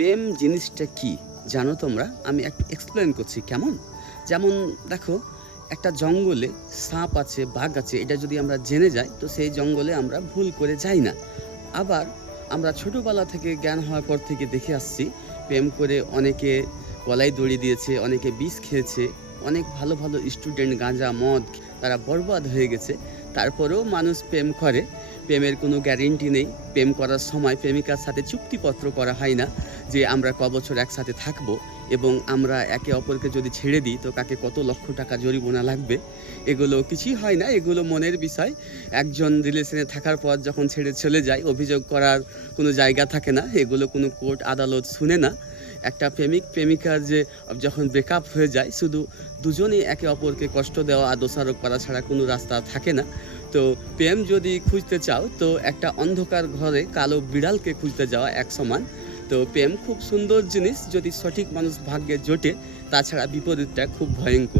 প্রেম জিনিসটা কি জানো তোমরা? আমি একটু এক্সপ্লেন করছি কেমন। যেমন দেখো, একটা জঙ্গলে সাপ আছে, বাঘ আছে, এটা যদি আমরা জেনে যাই তো সেই জঙ্গলে আমরা ভুল করে যাই না। আবার আমরা ছোটোবেলা থেকে জ্ঞান হওয়ার পর থেকে দেখে আসছি, প্রেম করে অনেকে গলায় দড়ি দিয়েছে, অনেকে বিষ খেয়েছে, অনেক ভালো ভালো স্টুডেন্ট গাঁজা মদ তারা বরবাদ হয়ে গেছে। তারপরেও মানুষ প্রেম করে। প্রেমের কোনো গ্যারেন্টি নেই। প্রেম করার সময় প্রেমিকার সাথে চুক্তিপত্র করা হয় না যে আমরা বছর একসাথে থাকবো, এবং আমরা একে অপরকে যদি ছেড়ে দিই তো কাকে কত লক্ষ টাকা জরিমানা লাগবে। এগুলো কিছুই হয় না, এগুলো মনের বিষয়। একজন রিলেশনে থাকার পর যখন ছেড়ে চলে যায়, অভিযোগ করার কোনো জায়গা থাকে না, এগুলো কোনো কোর্ট আদালত শুনে না। একটা প্রেমিক প্রেমিকার যে যখন ব্রেকআপ হয়ে যায়, শুধু দুজনেই একে অপরকে কষ্ট দেওয়া আর দোষারোপ করা ছাড়া কোনো রাস্তা থাকে না। তো প্রেম যদি খুঁজতে চাও তো একটা অন্ধকার ঘরে কালো বিড়ালকে খুঁজতে যাওয়া এক সমান। তো প্রেম খুব সুন্দর জিনিস যদি সঠিক মানুষ ভাগ্যে জোটে, তাছাড়া বিপরীতটা খুব ভয়ঙ্কর।